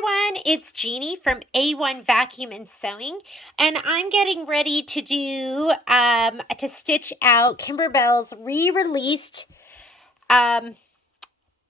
everyone, it's Jeannie from A1 Vacuum and Sewing, and I'm getting ready to to stitch out Kimberbell's re-released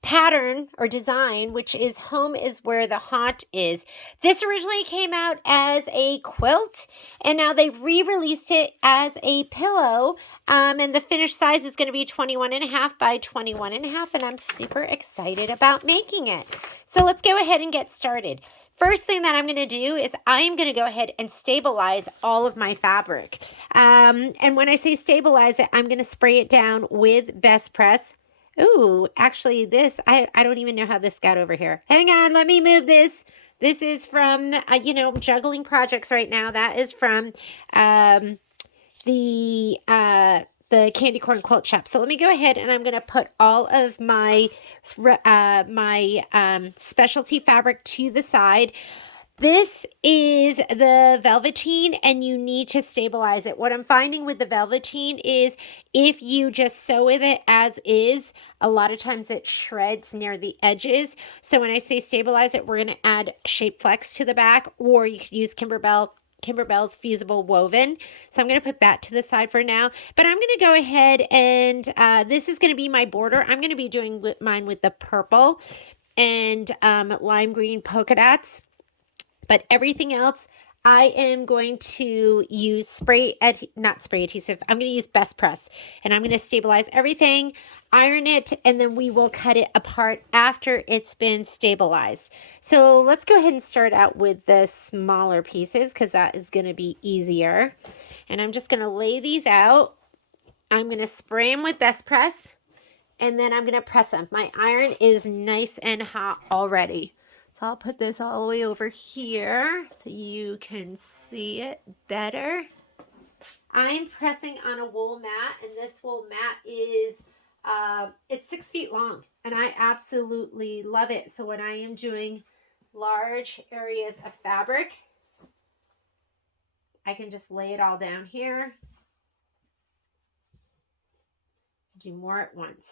pattern or design, which is Home is Where the Heart Is. This originally came out as a quilt, and now they've re-released it as a pillow, and the finished size is going to be 21.5 by 21.5, and I'm super excited about making it. So let's go ahead and get started. First thing that I'm going to do is I'm going to go ahead and stabilize all of my fabric. And when I say stabilize it, I'm going to spray it down with Best Press. Ooh, actually I don't even know how this got over here. Hang on, let me move this. This is from, I'm juggling projects right now. That is from the Candy Corn Quilt Shop. So let me go ahead and I'm going to put all of my specialty fabric to the side. This is the velveteen, and you need to stabilize it. What I'm finding with the velveteen is if you just sew with it as is, a lot of times it shreds near the edges. So when I say stabilize it, we're going to add Shape Flex to the back, or you could use Kimberbell's Fusible Woven. So I'm going to put that to the side for now. But I'm going to go ahead and this is going to be my border. I'm going to be doing mine with the purple and lime green polka dots. But everything else, I am going to use not spray adhesive. I'm going to use Best Press, and I'm going to stabilize everything, iron it, and then we will cut it apart after it's been stabilized. So let's go ahead and start out with the smaller pieces because that is going to be easier. And I'm just going to lay these out. I'm going to spray them with Best Press, and then I'm going to press them. My iron is nice and hot already. So I'll put this all the way over here so you can see it better. I'm pressing on a wool mat, and this wool mat is, it's 6 feet long, and I absolutely love it. So when I am doing large areas of fabric, I can just lay it all down here, do more at once.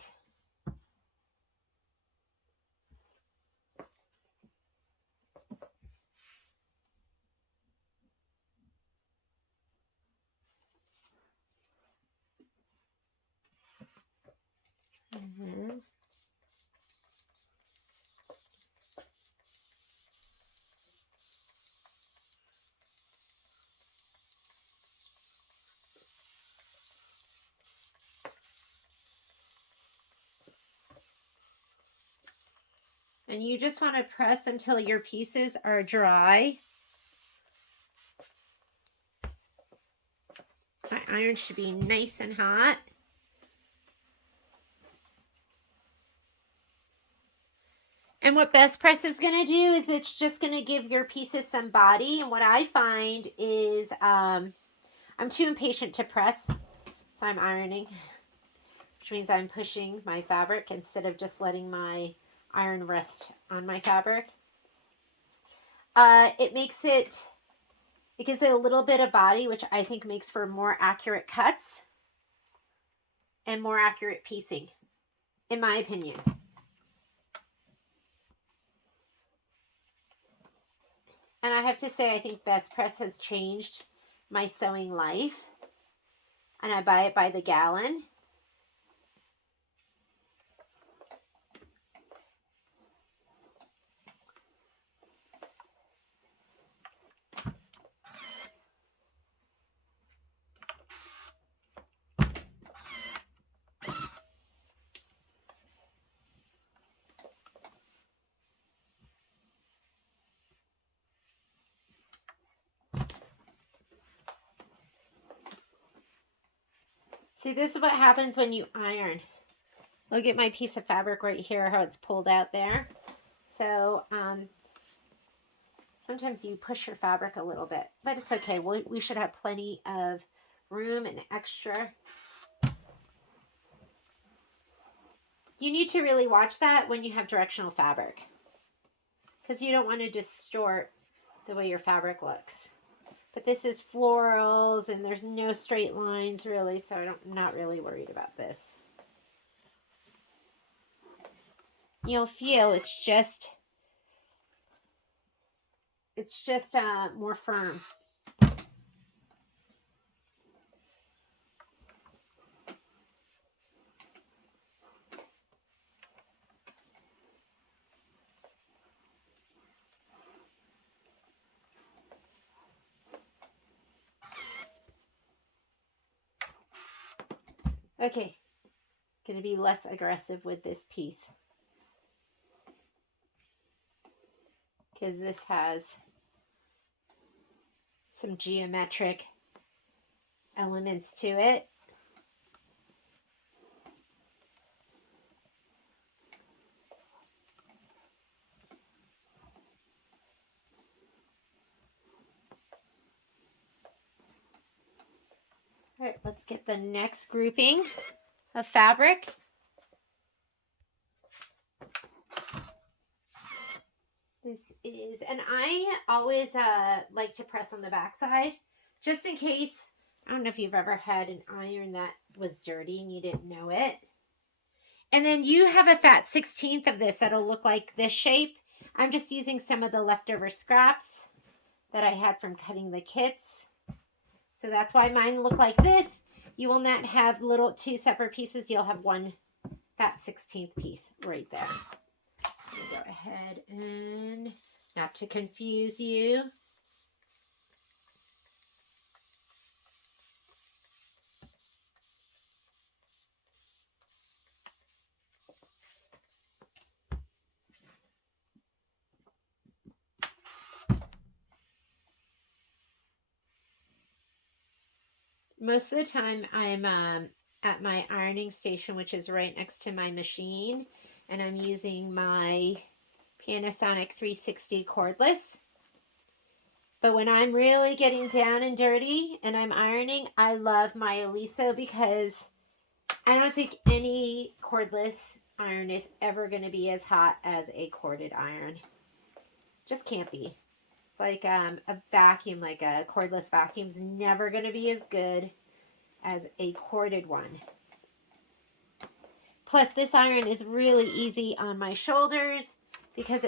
Mm-hmm. And you just want to press until your pieces are dry. My iron should be nice and hot. And what Best Press is going to do is it's just going to give your pieces some body. And what I find is I'm too impatient to press, so I'm ironing, which means I'm pushing my fabric instead of just letting my iron rest on my fabric. It gives it a little bit of body, which I think makes for more accurate cuts and more accurate piecing, in my opinion. And I have to say, I think Best Press has changed my sewing life. And I buy it by the gallon. See, this is what happens when you iron. Look at my piece of fabric right here, how it's pulled out there. So sometimes you push your fabric a little bit, but it's okay. We should have plenty of room and extra. You need to really watch that when you have directional fabric, because you don't want to distort the way your fabric looks. But this is florals, and there's no straight lines really, so I'm not really worried about this. You'll feel it's just It's just more firm. Okay, gonna be less aggressive with this piece because this has some geometric elements to it. All right, let's get the next grouping of fabric. This is, and I always like to press on the back side just in case. I don't know if you've ever had an iron that was dirty and you didn't know it. And then you have a fat 16th of this that'll look like this shape. I'm just using some of the leftover scraps that I had from cutting the kits. So that's why mine look like this. You will not have little two separate pieces. You'll have one fat 16th piece right there. So go ahead and, not to confuse you, most of the time I'm at my ironing station, which is right next to my machine, and I'm using my Panasonic 360 cordless. But when I'm really getting down and dirty and I'm ironing, I love my Eliso because I don't think any cordless iron is ever going to be as hot as a corded iron. Just can't be. Like a vacuum, like a cordless vacuum is never going to be as good as a corded one. Plus, this iron is really easy on my shoulders because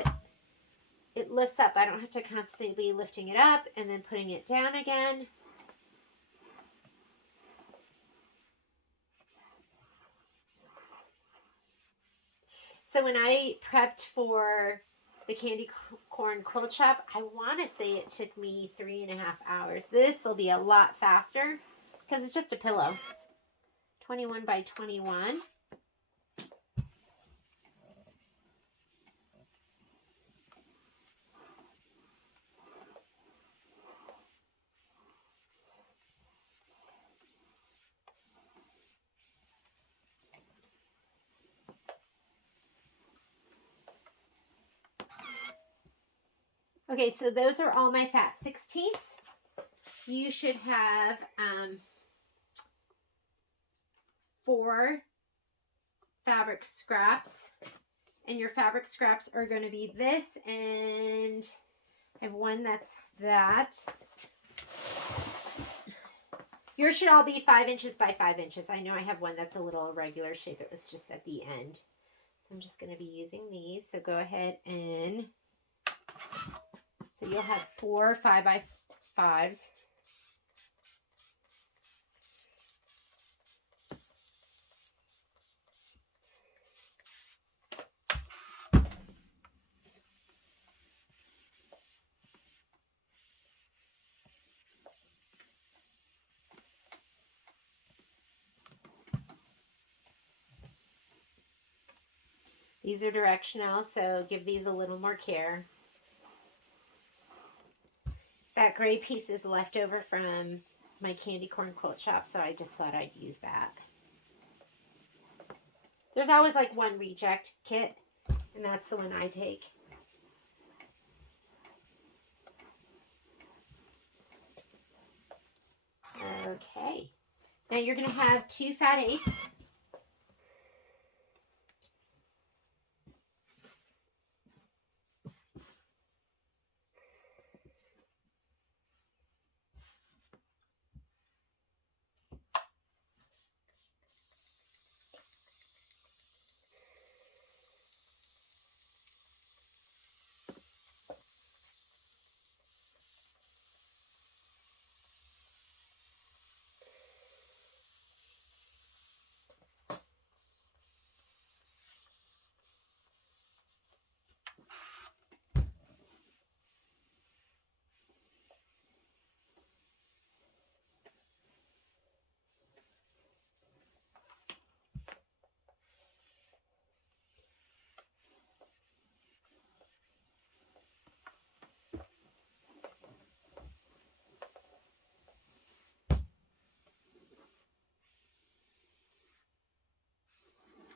it lifts up. I don't have to constantly be lifting it up and then putting it down again. So when I prepped for the candy corn quilt shop, I want to say it took me 3.5 hours. This will be a lot faster because it's just a pillow. 21 by 21. Okay, so those are all my fat 16ths. You should have 4 fabric scraps, and your fabric scraps are going to be this, and I have one that's that. Yours should all be 5 inches by 5 inches. I know I have one that's a little irregular shape. It was just at the end. So I'm just going to be using these. So go ahead and, so you'll have 4 5 by 5s. These are directional, so give these a little more care. That gray piece is left over from my candy corn quilt shop, so I just thought I'd use that. There's always like one reject kit, and that's the one I take. Okay. Now you're going to have 2 fat 8s.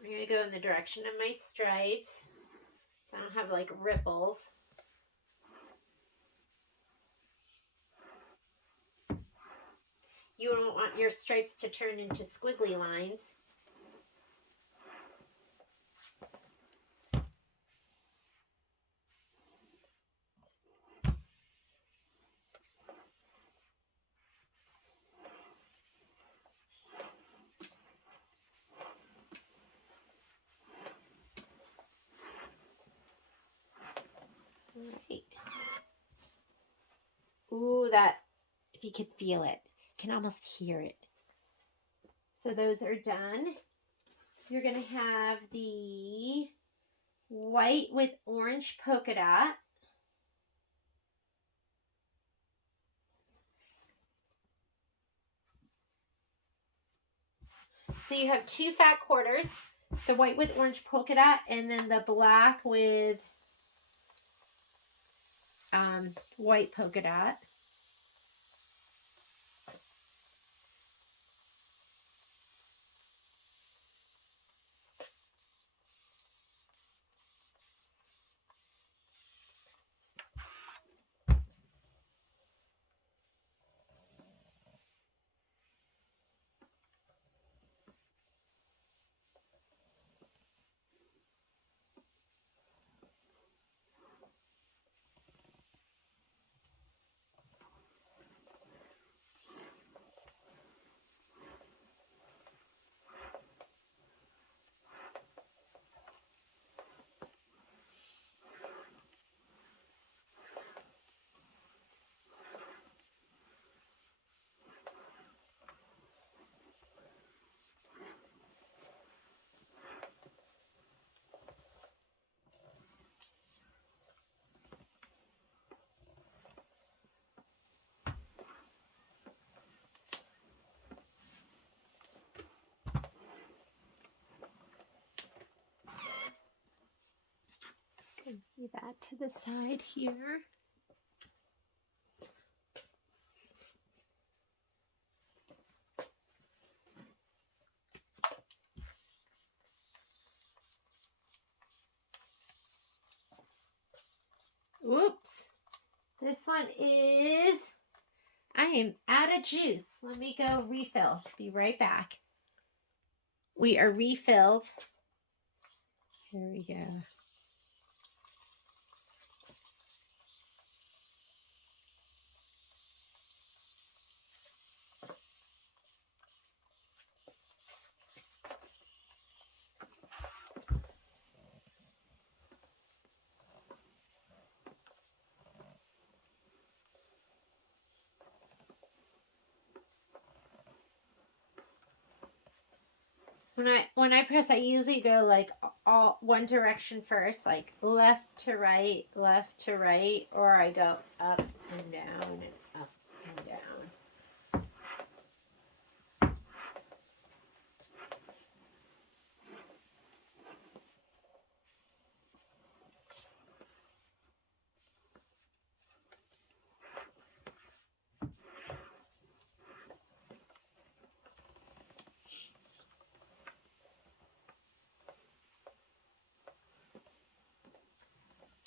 I'm going to go in the direction of my stripes so I don't have like ripples. You don't want your stripes to turn into squiggly lines. Right. Ooh, that, if you could feel it, you can almost hear it. So those are done. You're going to have the white with orange polka dot. So you have two fat quarters, the white with orange polka dot, and then the black with white polka dot. Move that to the side here. Oops. This one is, I am out of juice. Let me go refill. Be right back. We are refilled. Here we go. When I press, I usually go like all one direction first, like left to right, or I go up and down and up and down.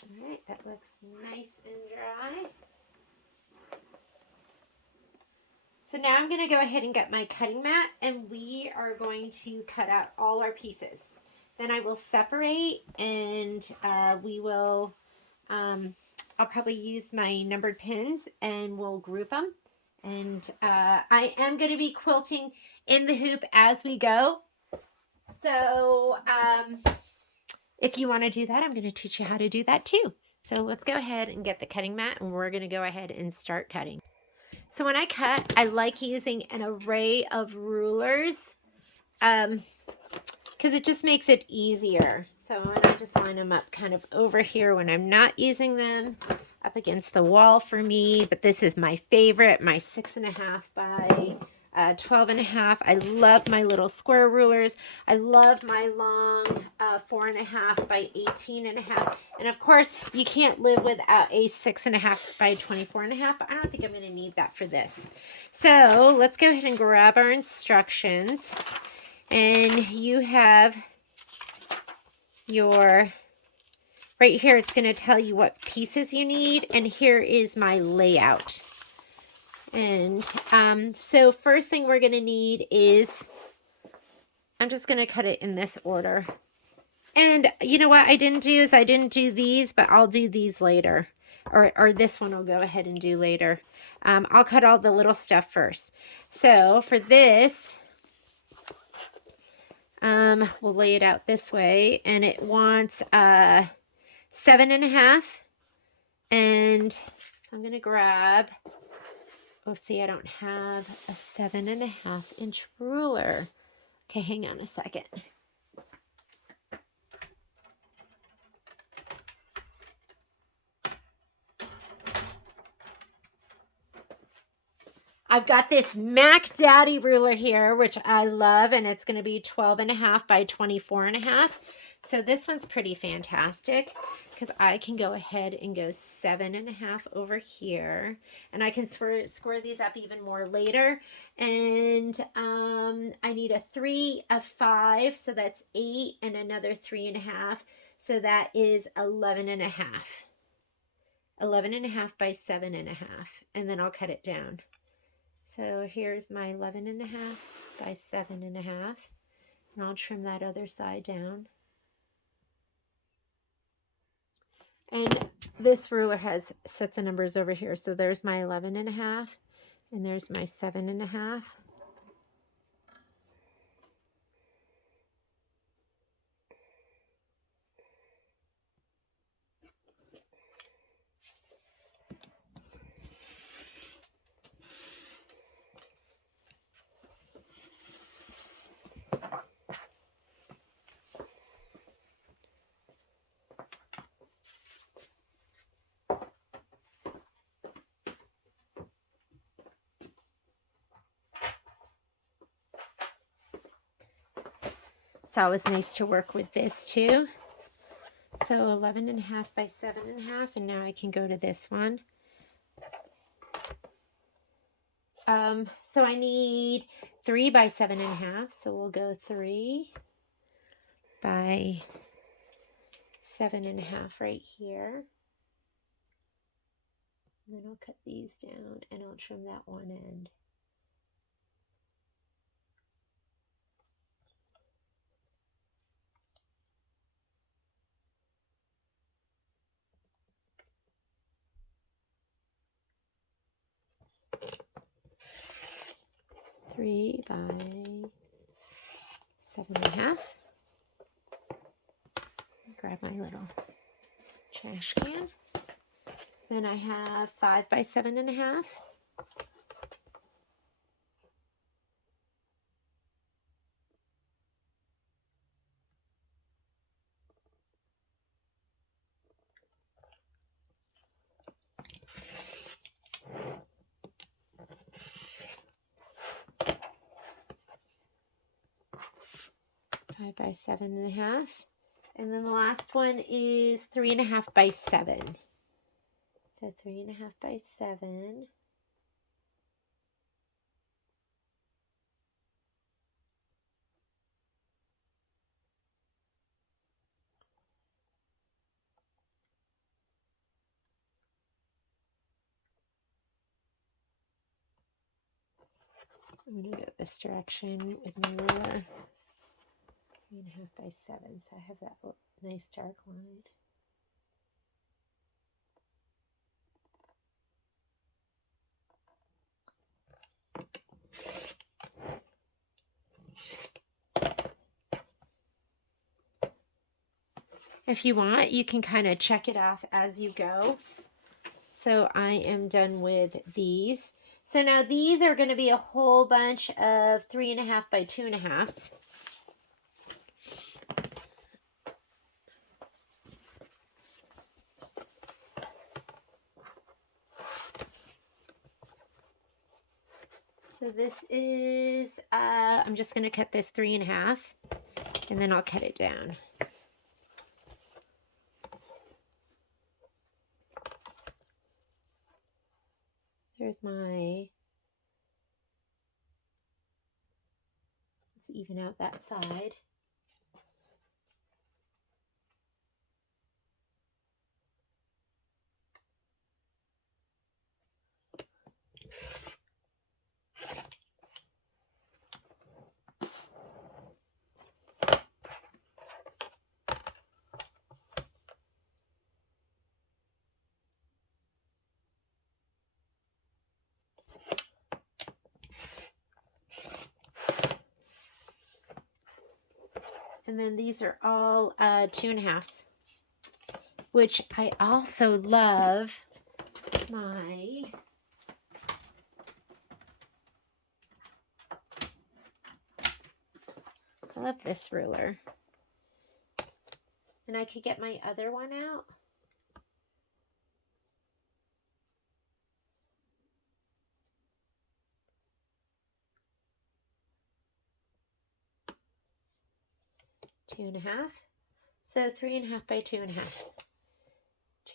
All right, that looks nice and dry. So now I'm going to go ahead and get my cutting mat, and we are going to cut out all our pieces. Then I will separate, and we will, I'll probably use my numbered pins, and we'll group them. And I am going to be quilting in the hoop as we go. So if you want to do that, I'm going to teach you how to do that too. So let's go ahead and get the cutting mat, and we're going to go ahead and start cutting. So when I cut, I like using an array of rulers because it just makes it easier. So when I just line them up kind of over here when I'm not using them, up against the wall for me. But this is my favorite, my 6.5 by 12.5. I love my little square rulers. I love my long 4.5 by 18.5. And of course, you can't live without a 6.5 by 24.5. But I don't think I'm going to need that for this. So let's go ahead and grab our instructions. And you have your, right here, it's going to tell you what pieces you need. And here is my layout. And so first thing we're going to need is, I'm just going to cut it in this order. And you know what I didn't do is I didn't do these, but I'll do these later. Or this one I'll go ahead and do later. I'll cut all the little stuff first. So for this, we'll lay it out this way. And it wants 7.5. And so I'm going to grab, oh, see, I don't have a 7.5-inch ruler. Okay, hang on a second. I've got this Mac Daddy ruler here, which I love, and it's going to be 12.5 by 24.5. So this one's pretty fantastic because I can go ahead and go 7.5 over here, and I can square these up even more later. And I need a 3, a 5, so that's 8, and another 3.5, so that is 11.5. 11.5 by 7.5, and then I'll cut it down. So here's my 11.5 by 7.5, and I'll trim that other side down. And this ruler has sets of numbers over here. So there's my 11.5, and there's my 7.5. It's always nice to work with this too. So 11.5 by 7.5, and now I can go to this one. So I need 3 by 7.5, so we'll go 3 by 7.5 right here. And then I'll cut these down, and I'll trim that one end. Three by 7.5. Grab my little trash can. Then I have 5 by 7.5. By 7.5, and then the last one is 3.5 by 7. So 3.5 by 7. I'm going to go this direction with my ruler. 3.5 by 7, so I have that nice dark line. If you want, you can kind of check it off as you go. So I am done with these. So now these are going to be a whole bunch of 3.5 by 2.5s. So this is, I'm just going to cut this 3.5, and then I'll cut it down. There's my, let's even out that side. And then these are all 2.5s, which I also love my I love this ruler. And I could get my other one out. Two and a half. So 3.5 by 2.5.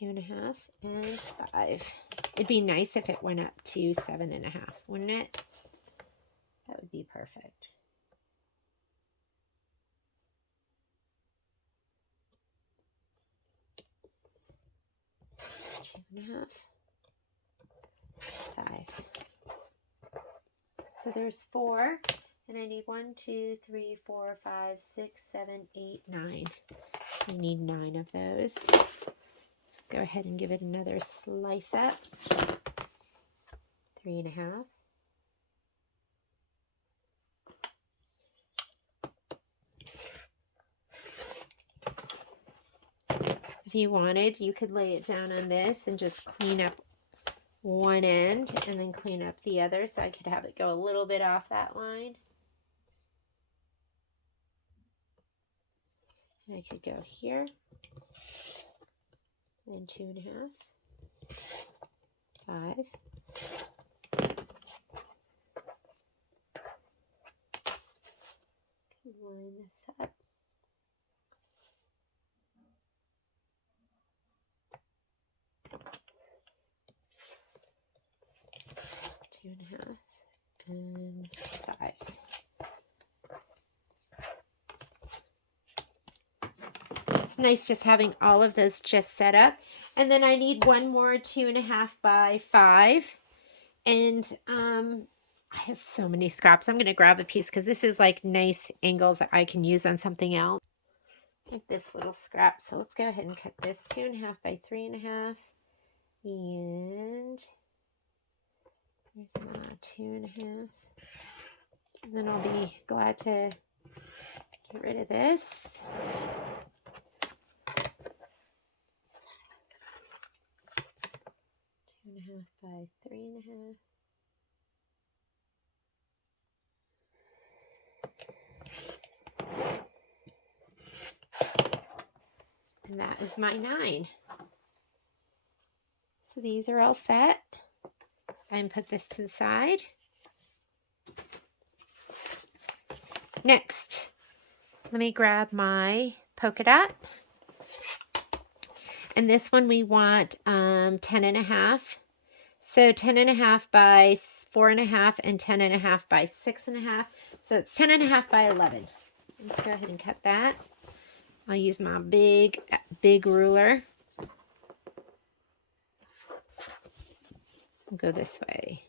2.5 and 5. It'd be nice if it went up to 7.5, wouldn't it? That would be perfect. 2.5, 5. So there's 4, and I need 1, 2, 3, 4, 5, 6, 7, 8, 9. I need 9 of those. Let's go ahead and give it another slice up. 3.5. If you wanted, you could lay it down on this and just clean up one end and then clean up the other, so I could have it go a little bit off that line. And I could go here, then 2.5, 5. Line this up. Two and a half and 5. It's nice just having all of those just set up. And then I need one more 2.5 by 5. And I have so many scraps. I'm going to grab a piece because this is like nice angles that I can use on something else. I have this little scrap. So let's go ahead and cut this 2.5 by 3.5. And there's my 2.5. And then I'll be glad to get rid of this. Two and a half by 3.5. And that is my 9. So these are all set. And put this to the side. Next, let me grab my polka dot. And this one we want 10.5. So 10.5 by 4.5 and 10.5 by 6.5. So it's 10.5 by 11. Let's go ahead and cut that. I'll use my big ruler. I'll go this way.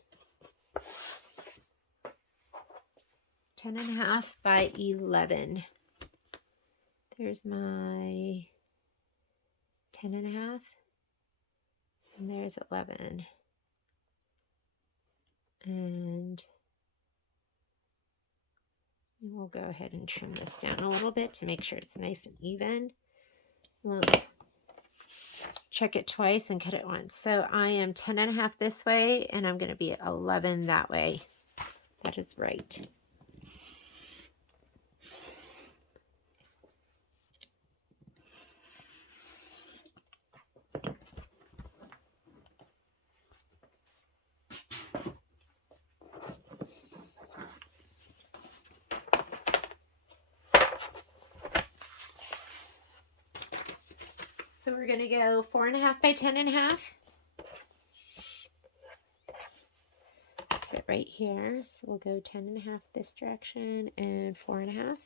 10.5 by 11. There's my 10.5. And there's 11. And we'll go ahead and trim this down a little bit to make sure it's nice and even. Let's check it twice and cut it once. So I am 10.5 this way, and I'm going to be at 11 that way. That is right. So we're going to go 4.5 by 10.5. Put it right here. So we'll go 10.5 this direction and 4.5.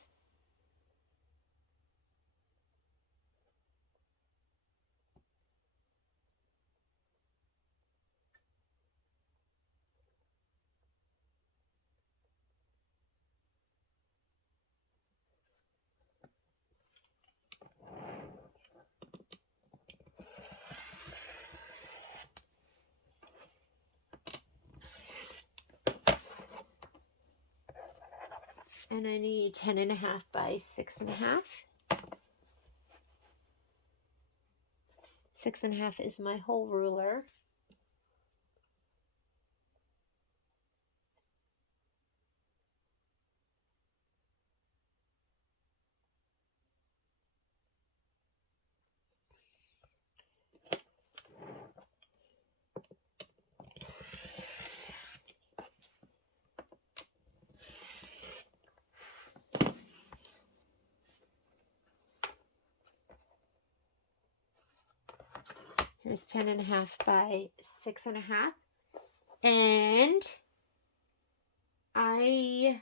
And I need 10.5 by 6.5. 6.5 is my whole ruler. Here's 10.5 by 6.5. And I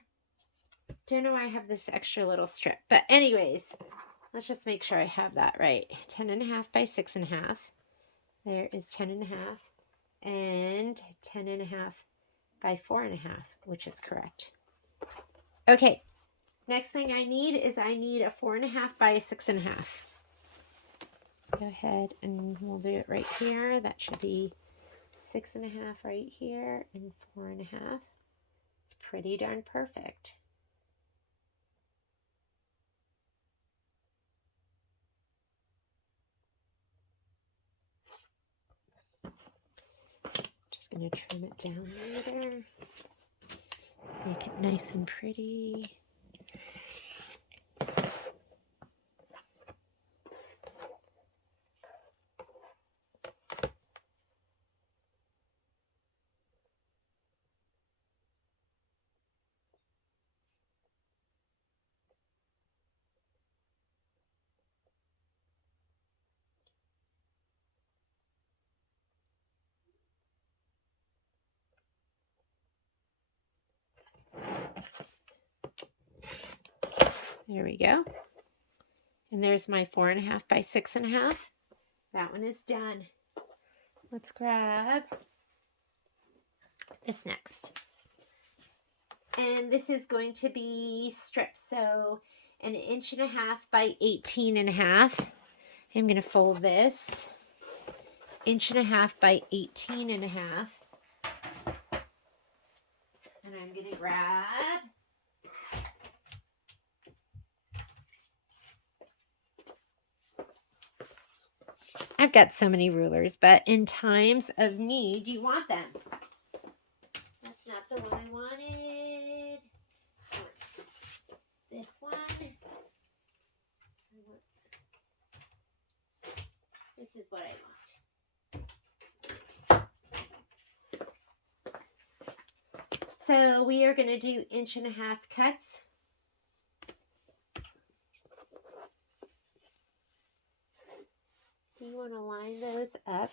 don't know why I have this extra little strip. But anyways, let's just make sure I have that right. 10.5 by 6.5. There is 10.5. And 10.5 by 4.5, which is correct. Okay, next thing I need is I need a 4.5 by 6.5. Let's go ahead and we'll do it right here. That should be 6.5 right here and 4.5. It's pretty darn perfect. Just gonna trim it down later. Make it nice and pretty. There we go. And there's my 4.5 by 6.5. That one is done. Let's grab this next. And this is going to be strips. So 1.5 inches by 18.5. I'm going to fold this 1.5 inches by 18.5. And I'm going to grab I've got so many rulers, but in times of need, you want them. That's not the one I wanted. I want this one. This is what I want. So we are going to do 1.5 inch cuts. You want to line those up.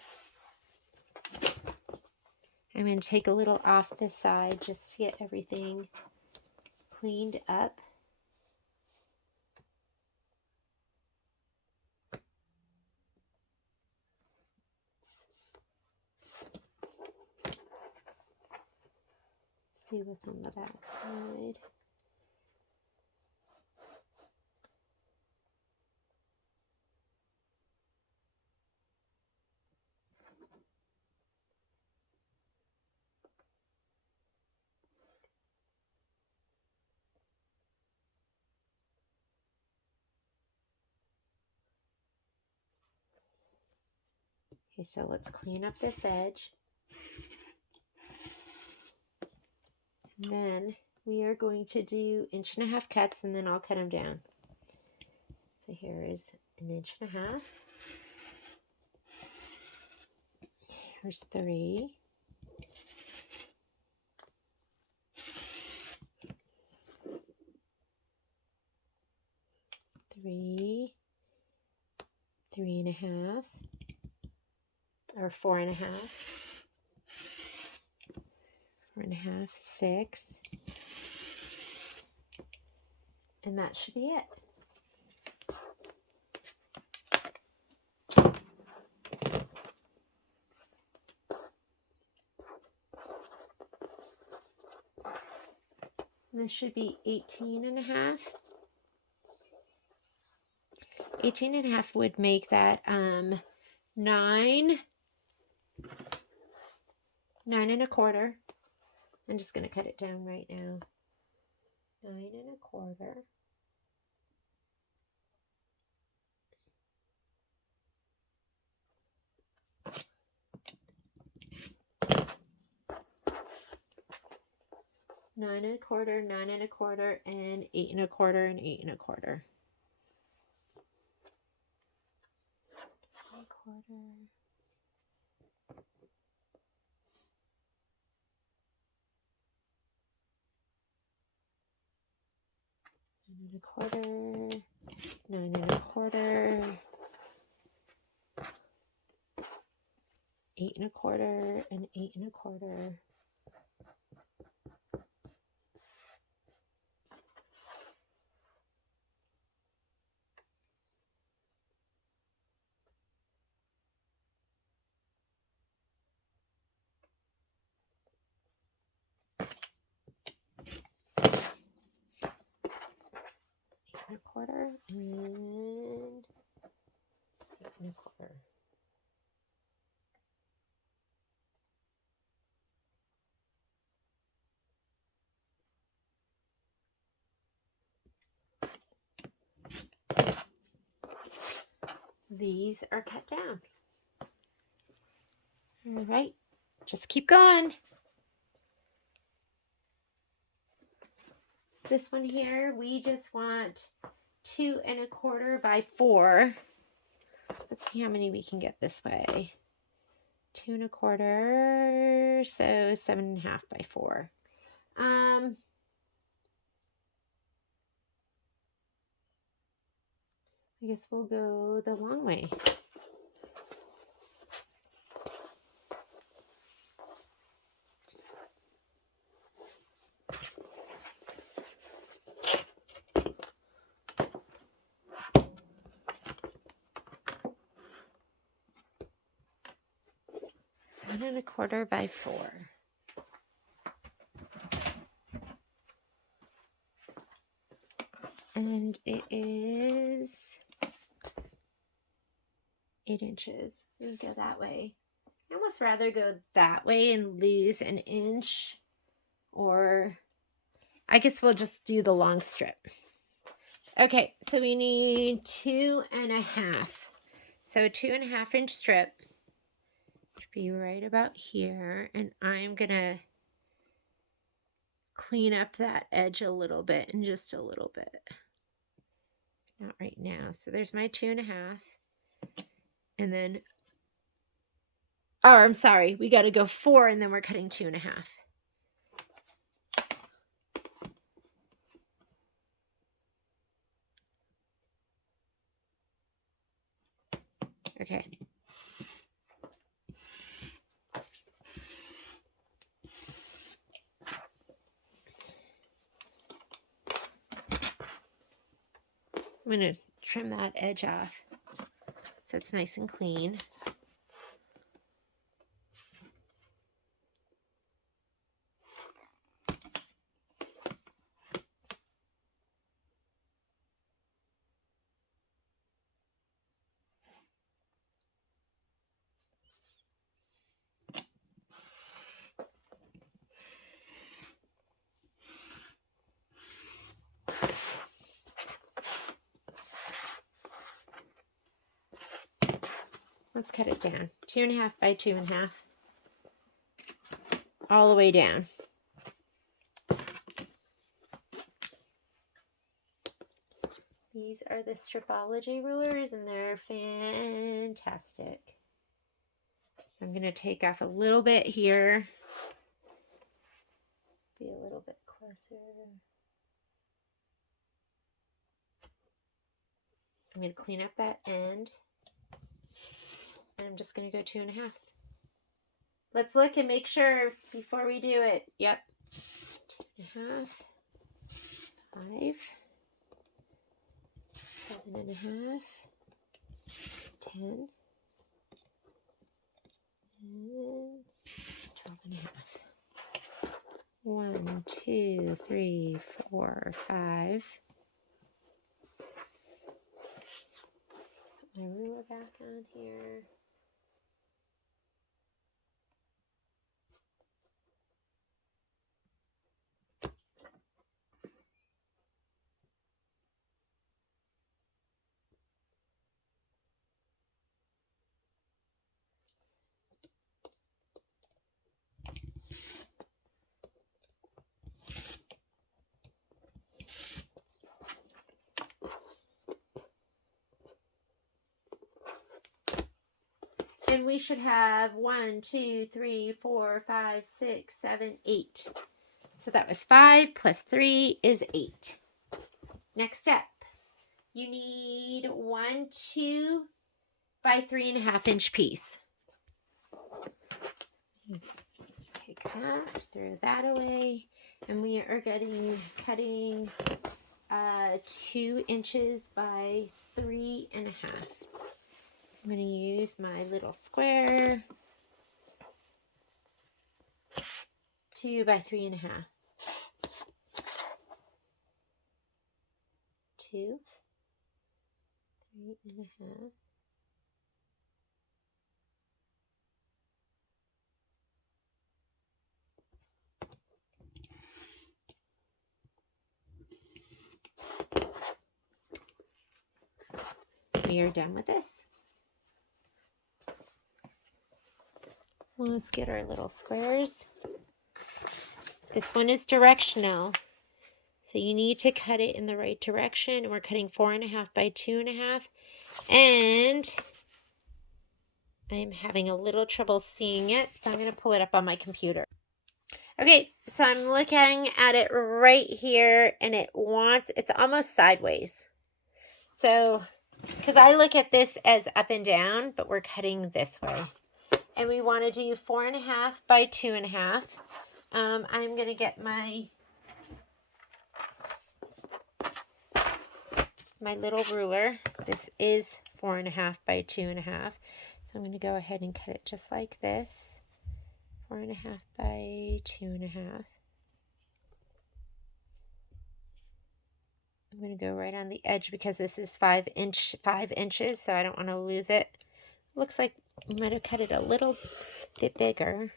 I'm going to take a little off this side just to get everything cleaned up. See what's on the back side. Okay, so let's clean up this edge. And then we are going to do 1.5 inch cuts, and then I'll cut them down. So here is 1.5 inches. Here's 3. Three, 3.5, or 4.5, 4.5, 6, and that should be it. And this should be 18.5. 18.5 would make that 9 1/4. I'm just going to cut it down right now. 9 1/4. 9 1/4, 9 1/4, and 8 1/4, and 8 1/4. 1/4. 9 1/4, 9 1/4, 8 1/4, and 8 1/4. And 8 1/4. These are cut down. All right, just keep going. This one here, we just want 2 1/4 by 4. Let's see how many we can get this way. 2 1/4, so 7.5 by 4. I guess we'll go the long way. Seven 1/4 by 4. And it is 8 inches. We go that way. I almost rather go that way and lose an inch, or I guess we'll just do the long strip. Okay, so we need 2.5. So a 2.5 inch strip should be right about here, and I'm gonna clean up that edge a little bit, and just a little bit. Not right now. So there's my 2.5. And then, oh, I'm sorry, we got to go 4, and then we're cutting 2.5. Okay. I'm going to trim that edge off so it's nice and clean. Let's cut it down. 2.5 by 2.5. All the way down. These are the Stripology rulers, and they're fantastic. I'm going to take off a little bit here. Be a little bit closer. I'm going to clean up that end. And I'm just going to go 2.5. Let's look and make sure before we do it. Yep. 2.5. 5. 7.5. 10. And 12.5. 1, 2, 3, 4, 5. Put my ruler back on here. we should have 1, 2, 3, 4, 5, 6, 7, 8. So that was 5 plus 3 is 8. Next step, you need 1 2 by 3.5 inch piece. Take that, throw that away, and we are cutting 2 inches by 3.5. I'm going to use my little square. 2 by 3.5. 2, 3.5. We are done with this. Let's get our little squares. This one is directional, so you need to cut it in the right direction. We're cutting 4.5 by 2.5, and I'm having a little trouble seeing it, so I'm going to pull it up on my computer. Okay, so I'm looking at it right here, and it's almost sideways. So, because I look at this as up and down, but we're cutting this way. And we want to do 4.5 by 2.5. I'm going to get my little ruler. This is 4.5 by 2.5. So I'm going to go ahead and cut it just like this. 4.5 by 2.5. I'm going to go right on the edge because this is 5 inches, so I don't want to lose it. Looks like I might have cut it a little bit bigger.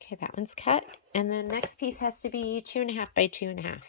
Okay, that one's cut. And the next piece has to be 2.5 by 2.5.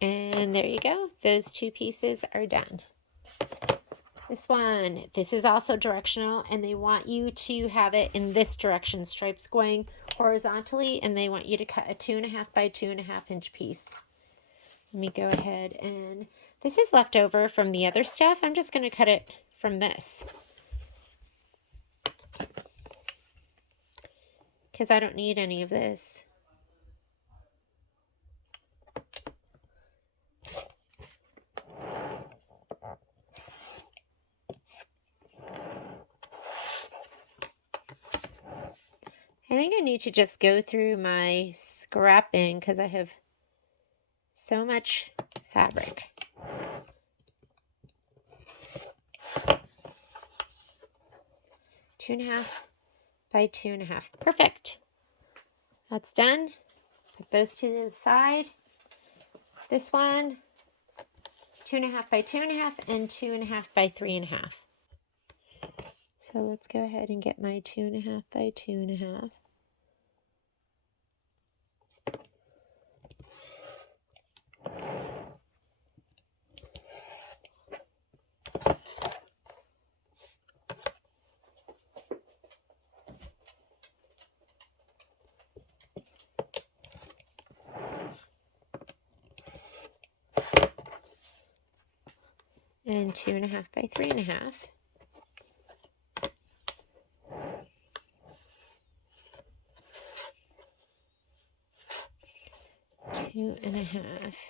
And there you go. Those 2 pieces are done. This is also directional, and they want you to have it in this direction, stripes going horizontally, and they want you to cut a 2.5 by 2.5 inch piece. Let me go ahead, and this is left over from the other stuff. I'm just going to cut it from this, because I don't need any of this. I think I need to just go through my scrap bin because I have so much fabric. Two and a half by 2.5. Perfect. That's done. Put those to the side. This one, 2.5 by 2.5 and 2.5 by 3.5. So let's go ahead and get my 2.5 by 2.5. And 2.5 by 3.5. 2.5.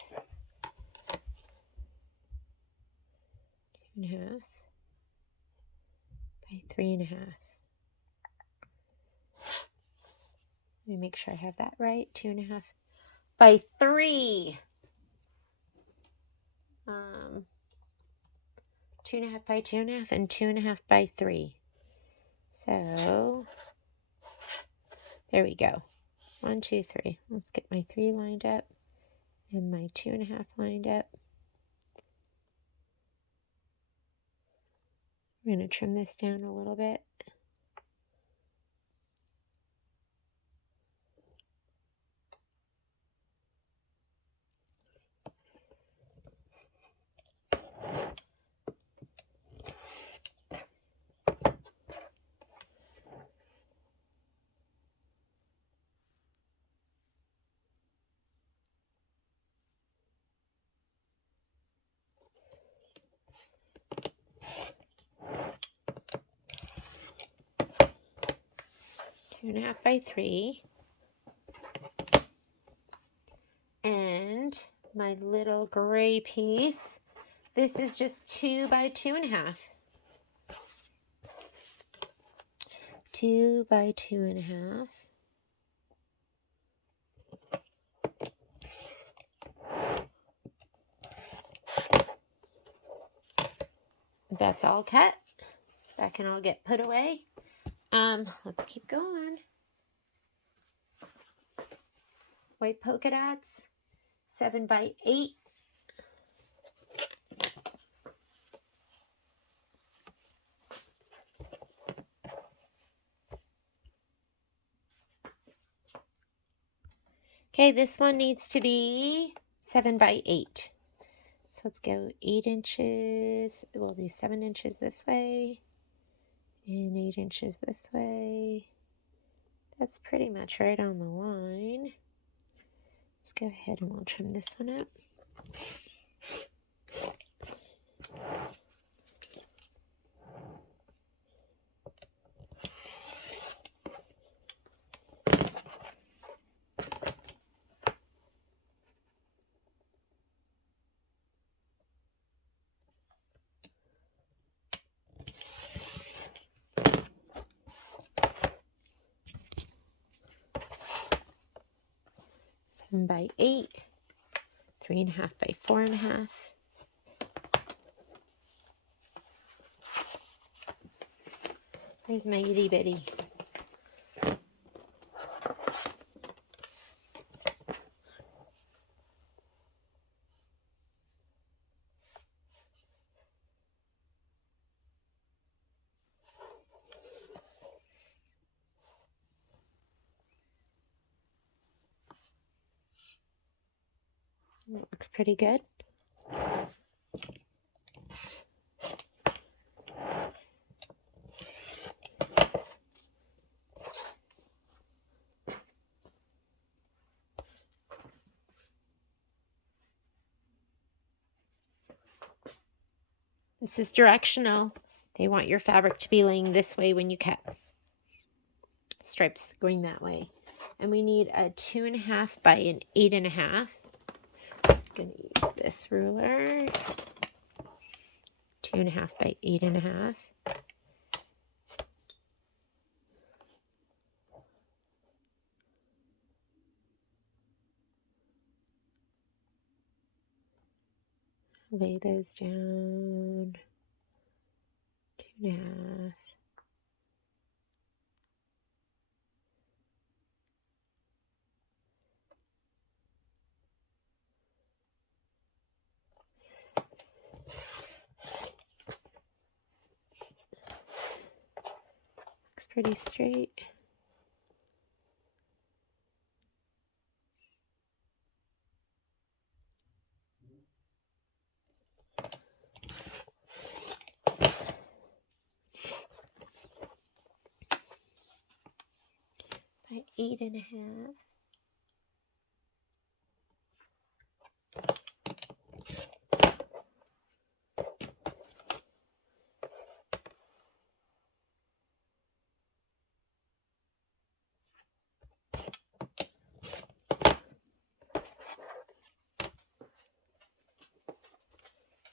2.5 by 3.5. Let me make sure I have that right. 2.5 by 3. 2.5 by 2.5 and 2.5 by 3. So there we go. 1, 2, 3. Let's get my 3 lined up and my 2.5 lined up. I'm going to trim this down a little bit. Two and a half by 3. And my little gray piece, this is just 2 by 2.5. 2 by 2.5. That's all cut. That can all get put away. Let's keep going. White polka dots, 7 by 8. Okay, this one needs to be 7 by 8. So let's go 8 inches. We'll do 7 inches this way and 8 inches this way. That's pretty much right on the line. Let's go ahead and we'll trim this one up. By 8, 3.5 by 4.5. Where's my itty bitty? Looks pretty good. This is directional. They want your fabric to be laying this way when you cut. Stripes going that way. And we need a 2.5 by an 8.5. I'm going to use this ruler. 2.5 by 8.5. Lay those down. 2.5. Looks pretty straight. By 8.5.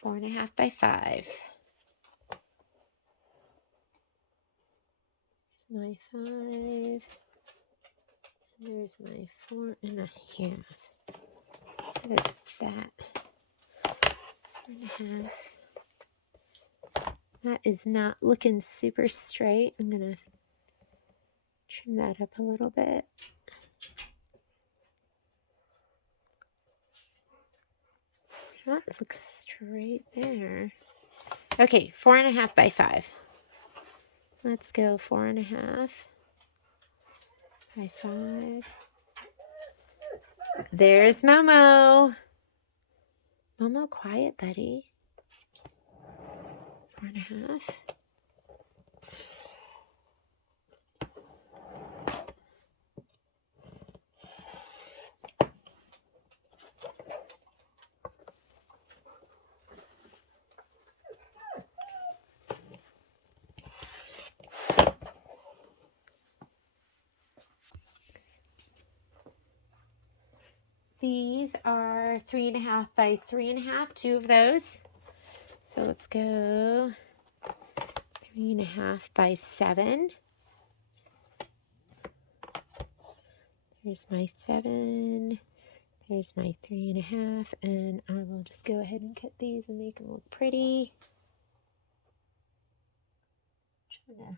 Four and a half by 5. Here's my 5. There's my 4.5. What is that? 4.5. That is not looking super straight. I'm going to trim that up a little bit. That looks straight there. Okay, 4.5 by 5. Let's go 4.5 by 5. There's Momo. Momo, quiet, buddy. 4.5. These are 3.5 by 3.5, 2 of those. So let's go 3.5 by 7. There's my 7. There's my 3.5, and I will just go ahead and cut these and make them look pretty. Trying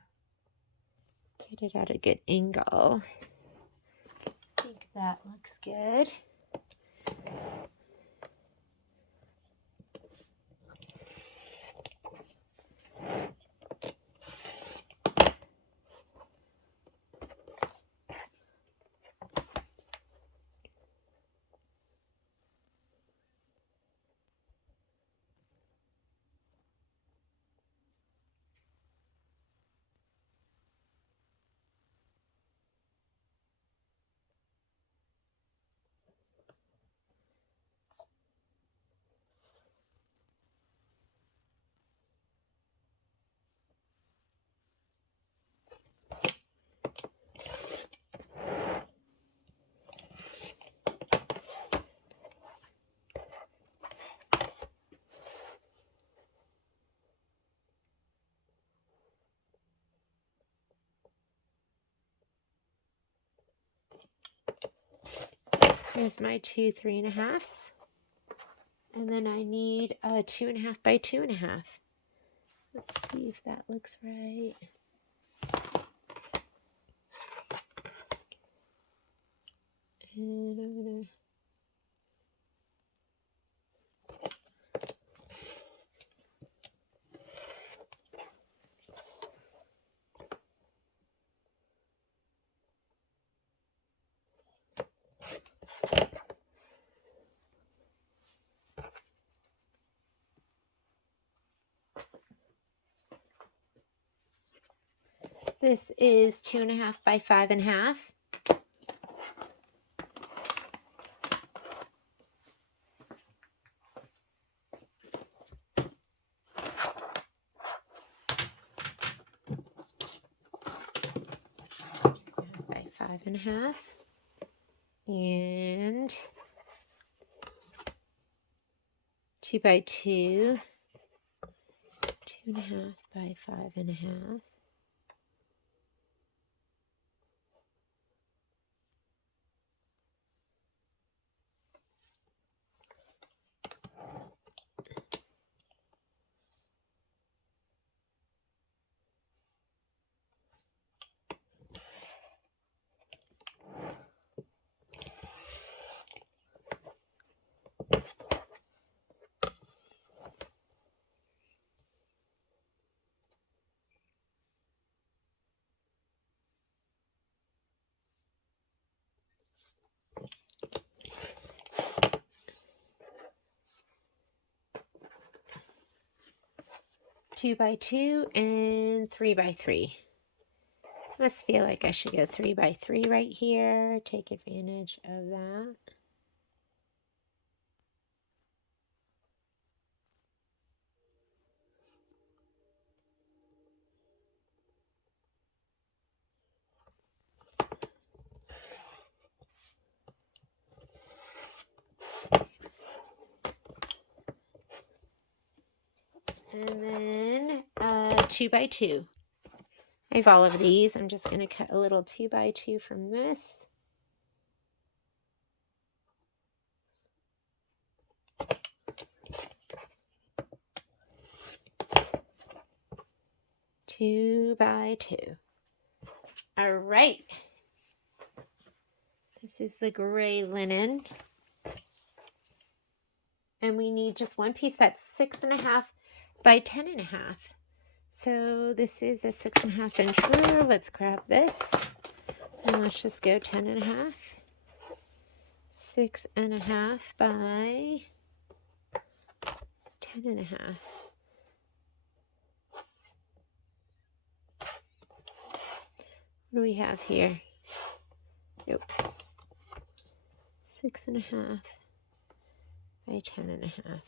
to get it at a good angle. I think that looks good. Here's my 2 3.5s. And then I need a 2.5 by 2.5. Let's see if that looks right. And I'm gonna This is 2.5 by 5.5. By 5.5. And 2 by 2. 2.5 by 5.5. Two by 2 and 3 by 3. Must feel like I should go 3 by 3 right here. Take advantage of that. And then 2 by 2. I have all of these. I'm just going to cut a little 2 by 2 from this. 2 by 2. All right. This is the gray linen. And we need just one piece that's 6.5 by 10.5. So this is a 6.5 inch ruler. Let's grab this. And let's just go 10.5. 6.5 by 10.5. What do we have here? Nope. 6.5 by 10.5.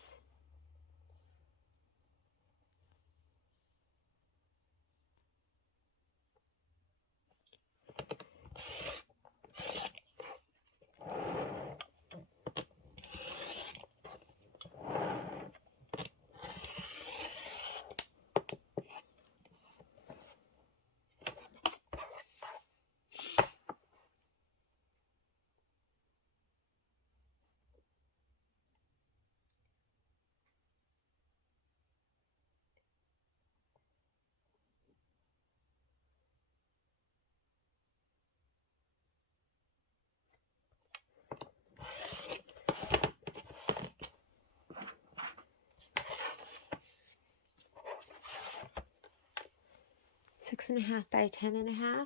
Six and a half by 10.5.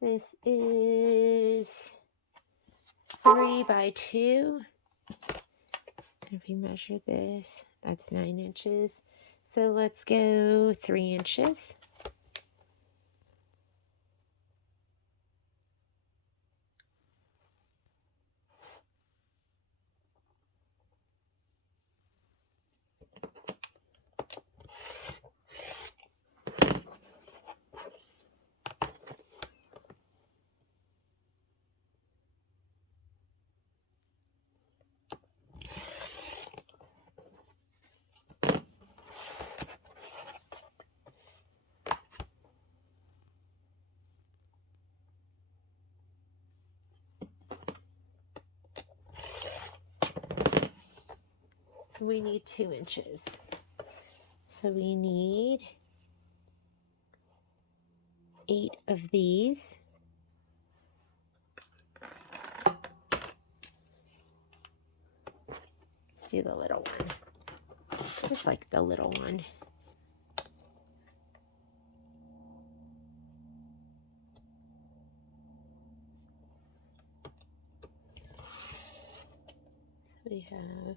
This is 3 by 2. If we measure this, that's 9 inches. So let's go 3 inches. We need 2 inches. So we need 8 of these. Let's do the little one. Just like the little one. We have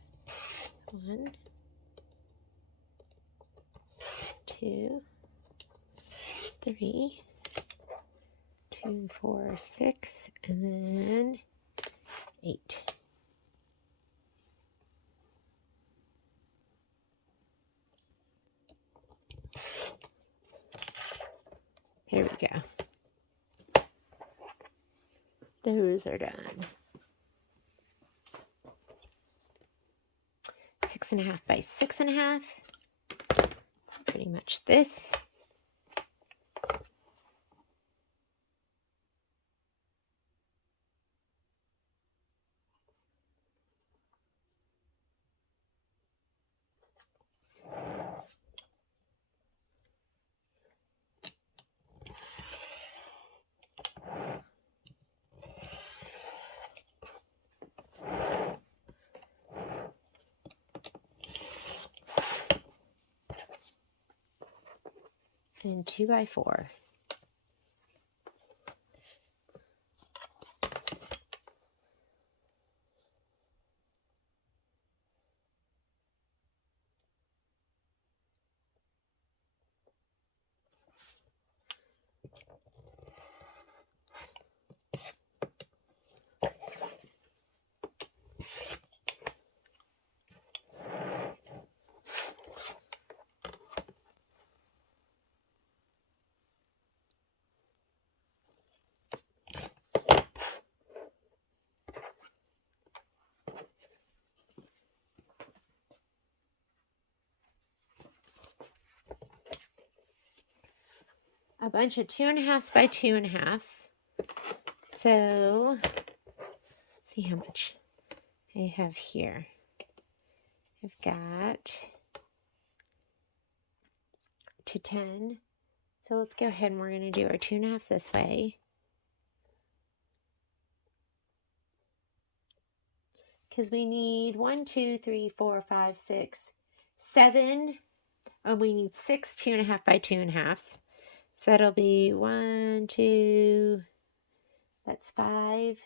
1, 2, 3, 2, 4, 6, and then 8. There we go. Those are done. 6.5 by 6.5. It's pretty much this. And 2 by 4. A bunch of 2.5s by 2.5s. So, let's see how much I have here. I've got to 10. So let's go ahead and we're going to do our 2.5s this way. Because we need 1, 2, 3, 4, 5, 6, 7. Oh, we need 6 2.5 by 2.5s. So that'll be 1, 2, that's 5.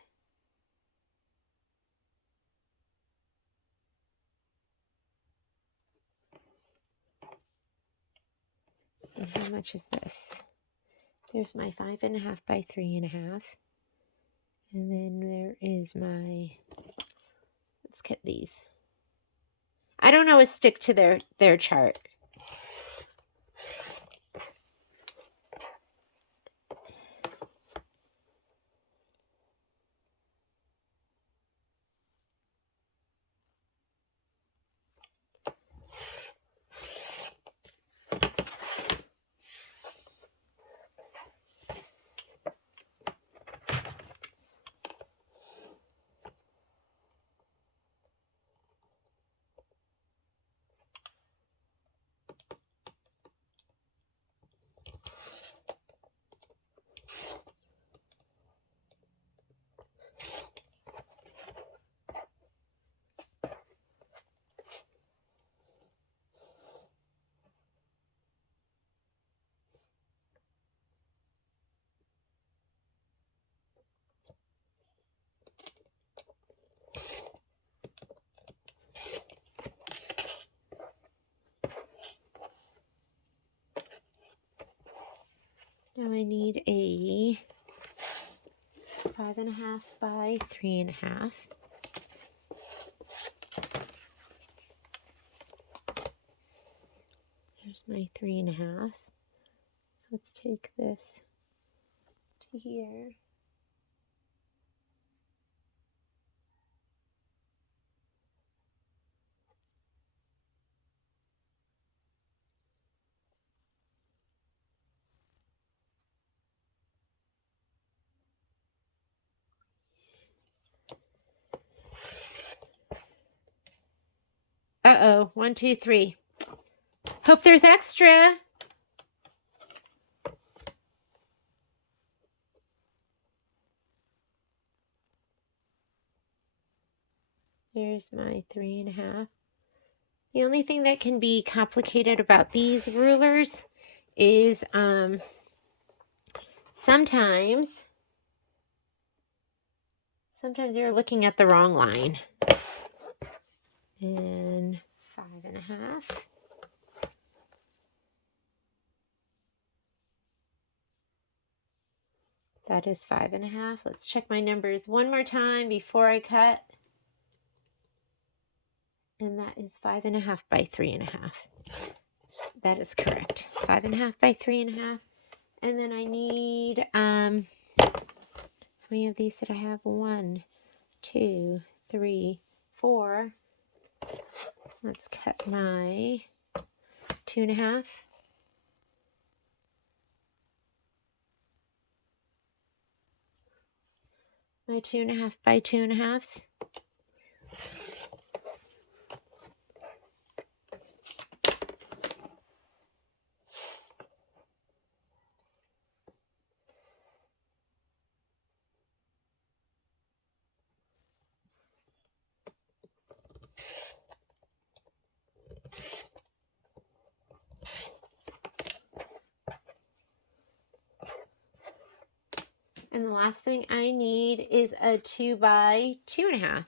And how much is this? There's my 5.5 by 3.5. And then there is my, let's get these. I don't always stick to their chart. Now I need a 5.5 by 3.5. There's my 3.5. Let's take this to here. Uh-oh, 1, 2, 3. Hope there's extra. There's my 3.5. The only thing that can be complicated about these rulers is sometimes you're looking at the wrong line. And 5.5. That is 5.5. Let's check my numbers one more time before I cut. And that is 5.5 by 3.5. That is correct. 5.5 by 3.5. And then I need, how many of these did I have? 1, 2, 3, 4. Let's cut my 2.5. My 2.5 by 2.5s. And the last thing I need is a 2 by 2.5.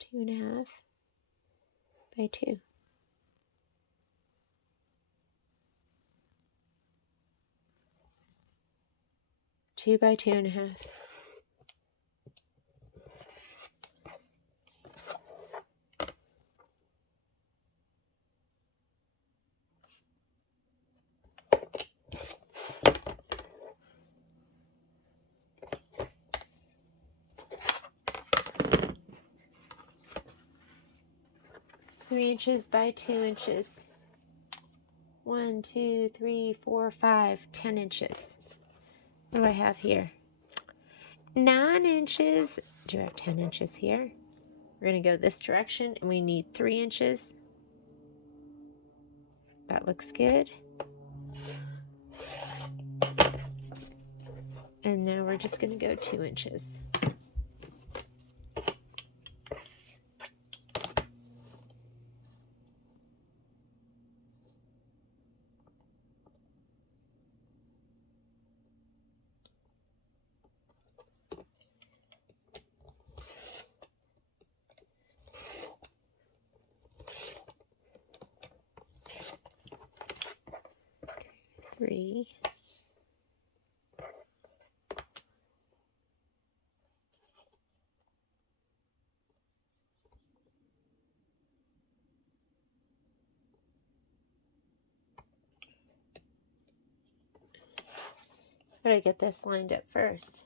Two and a half by 2. Two by 2.5. Three inches by 2 inches. 1, 2, 3, 4, 5, 10 inches. What do I have here? 9 inches. Do I have 10 inches here? We're going to go this direction, and we need 3 inches. That looks good. And now we're just going to go 2 inches. Three. Gotta get this lined up first.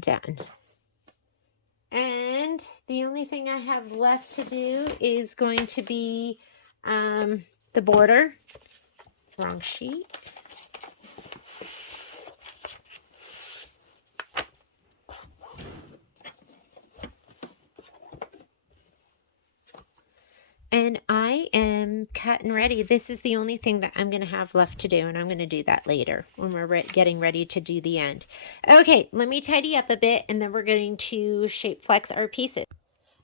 Done. And the only thing I have left to do is going to be the border. Wrong sheet. And I am cut and ready. This is the only thing that I'm going to have left to do, and I'm going to do that later when we're getting ready to do the end. Okay, let me tidy up a bit, and then we're going to shape flex our pieces.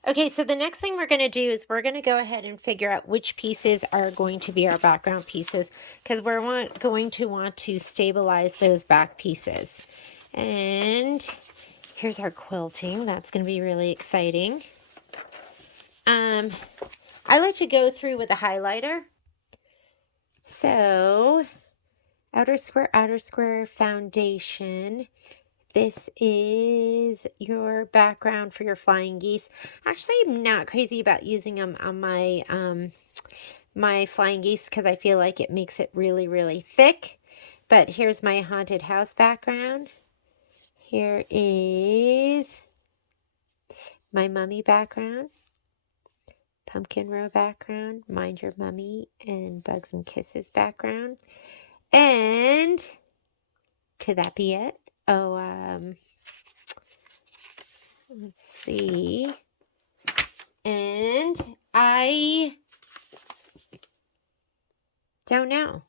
Okay, so the next thing we're going to do is we're going to go ahead and figure out which pieces are going to be our background pieces, because we're going to want to stabilize those back pieces. And here's our quilting. That's going to be really exciting. I like to go through with a highlighter. So, outer square foundation. This is your background for your flying geese. Actually, I'm not crazy about using them on my my flying geese because I feel like it makes it really, really thick. But here's my haunted house background. Here is my mummy background. Pumpkin row background, Mind Your Mummy, and Bugs and Kisses background. And could that be it? Oh, let's see. And I don't know.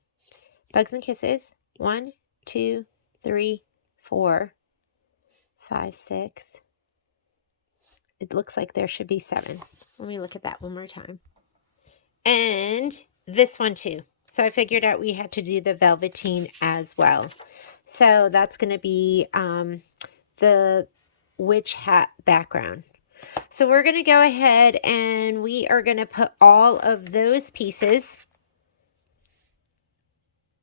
Bugs and Kisses. 1, 2, 3, 4, 5, 6. It looks like there should be 7. Let me look at that one more time. And this one too. So I figured out we had to do the velveteen as well. So that's going to be the witch hat background. So we're going to go ahead and we are going to put all of those pieces.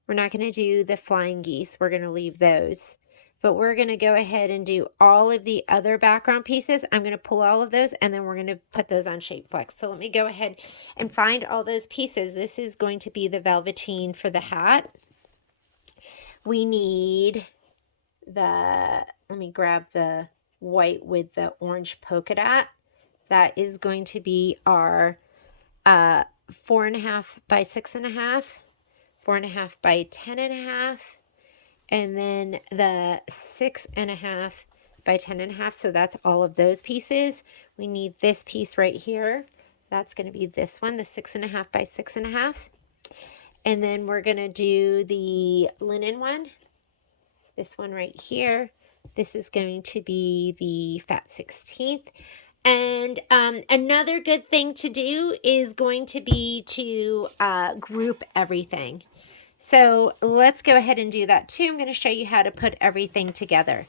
We're not going to do the flying geese. We're going to leave those. But we're going to go ahead and do all of the other background pieces. I'm going to pull all of those and then we're going to put those on Shape Flex. So let me go ahead and find all those pieces. This is going to be the velveteen for the hat. We need let me grab the white with the orange polka dot. That is going to be our 4.5 by 6.5, 4.5 by 10.5. And then the 6.5 by 10.5. So that's all of those pieces. We need this piece right here. That's going to be this one, the 6.5 by 6.5. And then we're going to do the linen one. This one right here. This is going to be the fat 16th. And another good thing to do is going to be to group everything. So let's go ahead and do that too. I'm going to show you how to put everything together.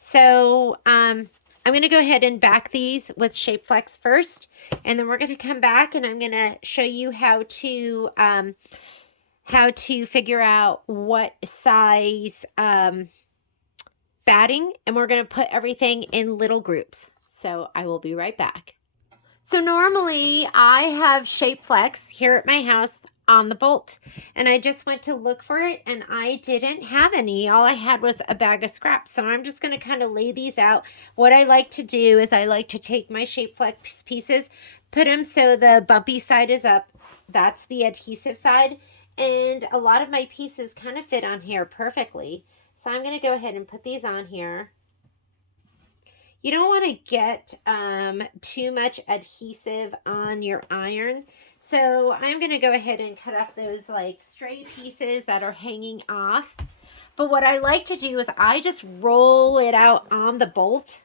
So I'm going to go ahead and back these with Shape Flex first, and then we're going to come back and I'm going to show you how to figure out what size batting, and we're going to put everything in little groups. So I will be right back. So normally I have Shape Flex here at my house on the bolt, and I just went to look for it and I didn't have any. All I had was a bag of scraps. So I'm just going to kind of lay these out. What I like to do is I like to take my Shape Flex pieces, put them so the bumpy side is up. That's the adhesive side. And a lot of my pieces kind of fit on here perfectly. So I'm going to go ahead and put these on here. You don't want to get too much adhesive on your iron. So I'm going to go ahead and cut off those like stray pieces that are hanging off. But what I like to do is I just roll it out on the bolt.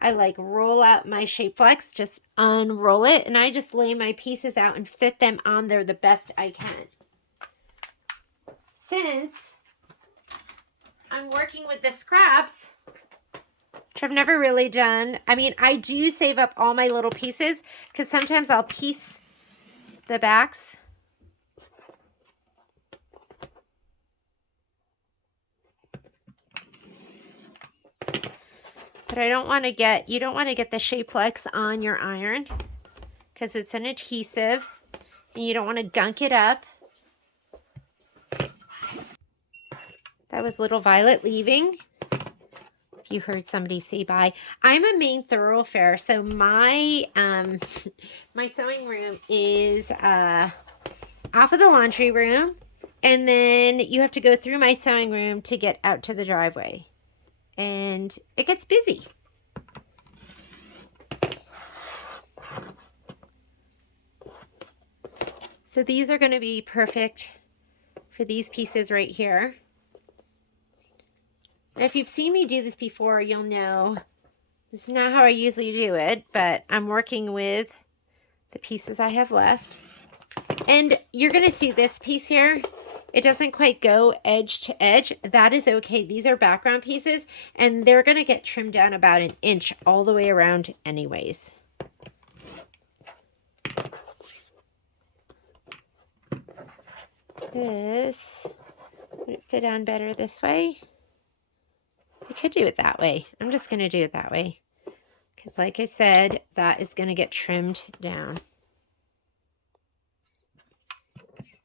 I like roll out my Shape Flex, just unroll it, and I just lay my pieces out and fit them on there the best I can. Since I'm working with the scraps, which I've never really done. I mean, I do save up all my little pieces because sometimes I'll piece the backs. But I don't want to get, you don't want to get the Shape Flex on your iron because it's an adhesive and you don't want to gunk it up. That was little Violet leaving. If you heard somebody say bye. I'm a main thoroughfare, so my my sewing room is off of the laundry room, and then you have to go through my sewing room to get out to the driveway, and it gets busy. So these are going to be perfect for these pieces right here. And if you've seen me do this before, you'll know this is not how I usually do it, but I'm working with the pieces I have left. And you're going to see this piece here. It doesn't quite go edge to edge. That is okay. These are background pieces, and they're going to get trimmed down about an inch all the way around anyways. This, would it fit on better this way? I could do it that way. I'm just going to do it that way. Because like I said, that is going to get trimmed down. Like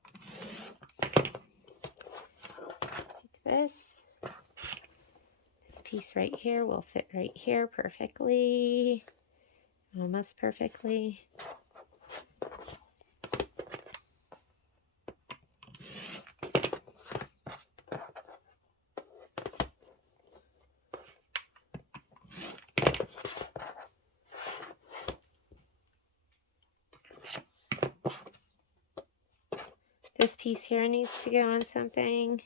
this. This piece right here will fit right here perfectly. Almost perfectly. This piece here needs to go on something.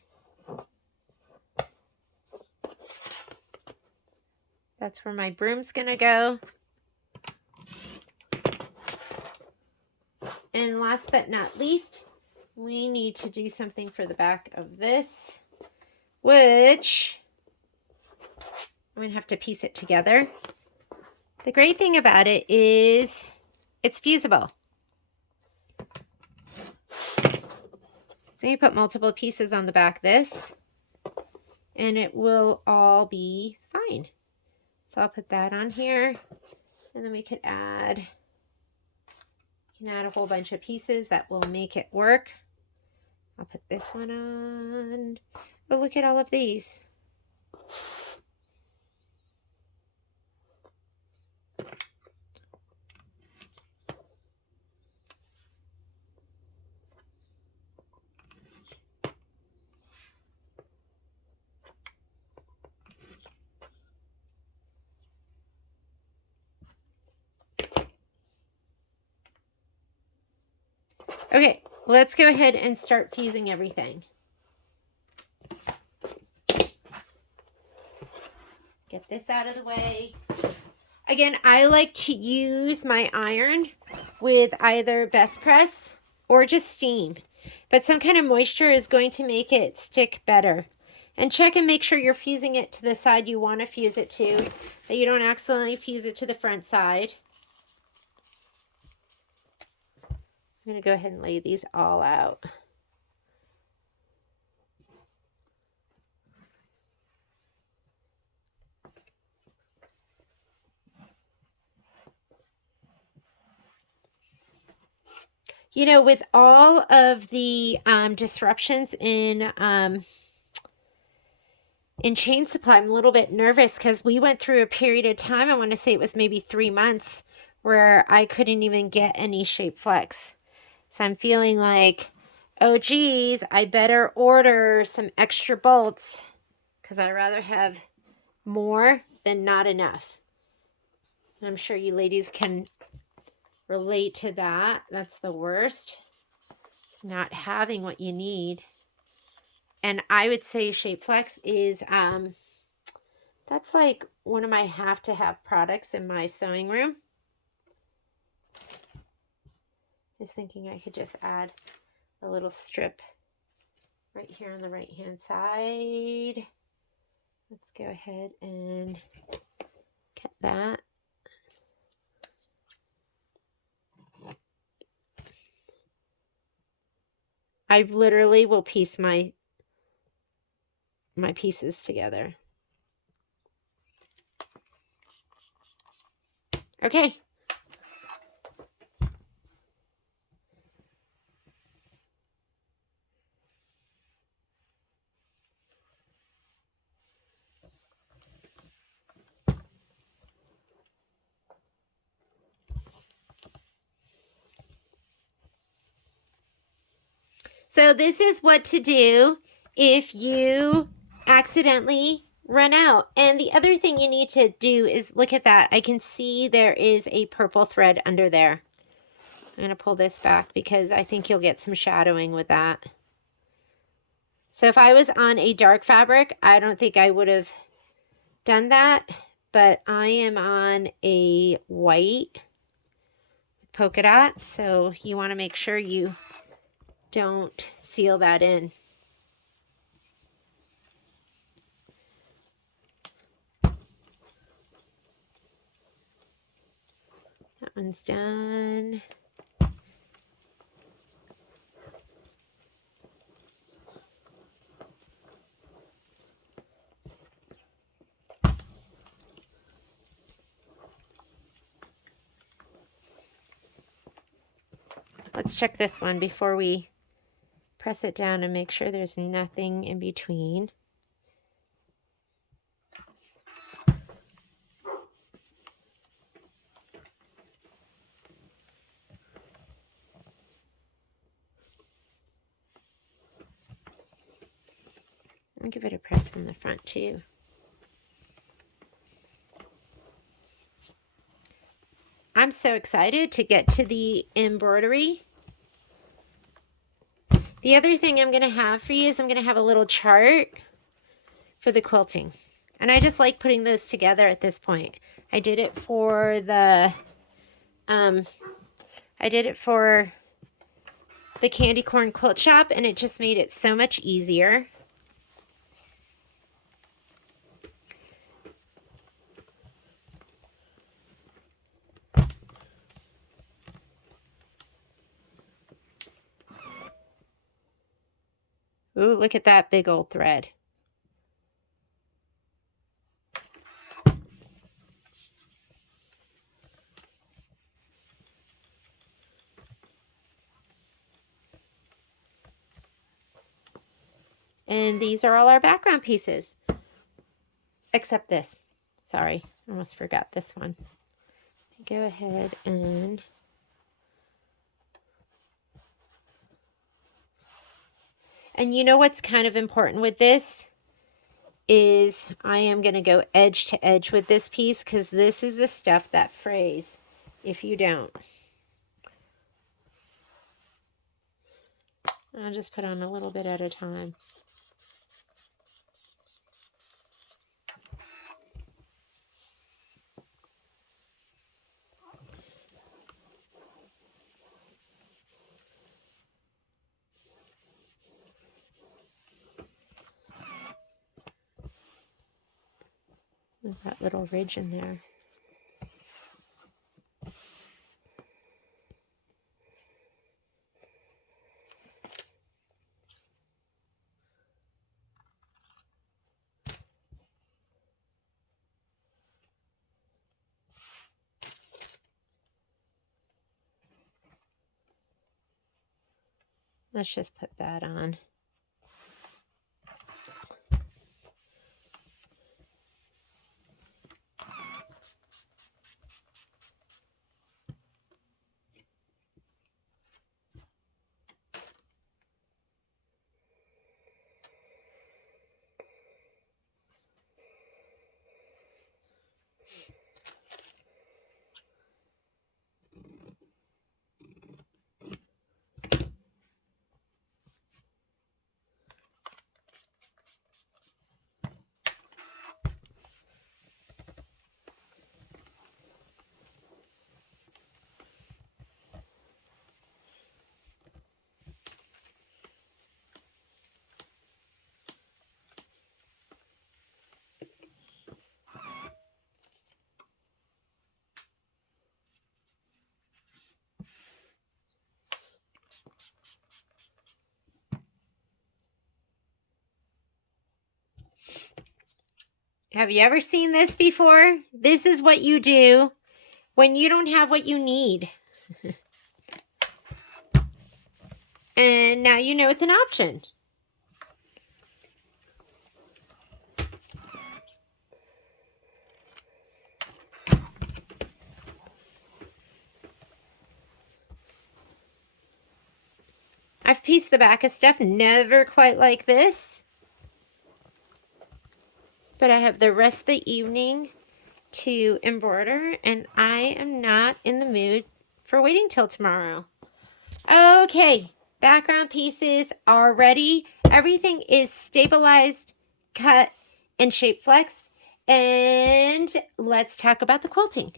That's where my broom's gonna go. And last but not least, we need to do something for the back of this, which I'm gonna have to piece it together. The great thing about it is it's fusible. So you put multiple pieces on the back of this, and it will all be fine. So I'll put that on here, and then we could add, a whole bunch of pieces that will make it work. I'll put this one on. Oh, look at all of these. Okay, let's go ahead and start fusing everything. Get this out of the way. Again, I like to use my iron with either Best Press or just steam, but some kind of moisture is going to make it stick better. And check and make sure you're fusing it to the side you want to fuse it to, that you don't accidentally fuse it to the front side. I'm going to go ahead and lay these all out. You know, with all of the disruptions in chain supply, I'm a little bit nervous because we went through a period of time, I want to say it was maybe 3 months, where I couldn't even get any Shape Flex. So I'm feeling like, oh geez, I better order some extra bolts because I'd rather have more than not enough. And I'm sure you ladies can relate to that. That's the worst. It's not having what you need. And I would say Shape Flex is that's like one of my have to have products in my sewing room. I was thinking I could just add a little strip right here on the right hand side. Let's go ahead and get that. I literally will piece my pieces together. Okay. So this is what to do if you accidentally run out. And the other thing you need to do is look at that. I can see there is a purple thread under there. I'm going to pull this back because I think you'll get some shadowing with that. So if I was on a dark fabric, I don't think I would have done that, but I am on a white polka dot, so you want to make sure you don't seal that in. That one's done. Let's check this one before we press it down and make sure there's nothing in between. I'll give it a press from the front too. I'm so excited to get to the embroidery. The other thing I'm going to have for you is I'm going to have a little chart for the quilting. And I just like putting those together at this point. I did it for the candy corn quilt shop, and it just made it so much easier. Ooh, look at that big old thread. And these are all our background pieces. Except this. Sorry, I almost forgot this one. Go ahead and you know what's kind of important with this is I am going to go edge to edge with this piece because this is the stuff that frays if you don't. I'll just put on a little bit at a time. There's that little ridge in there. Let's just put that on. Have you ever seen this before? This is what you do when you don't have what you need. And now you know it's an option. I've pieced the back of stuff, never quite like this. But I have the rest of the evening to embroider, and I am not in the mood for waiting till tomorrow. Okay, background pieces are ready. Everything is stabilized, cut, and shape flexed. And let's talk about the quilting.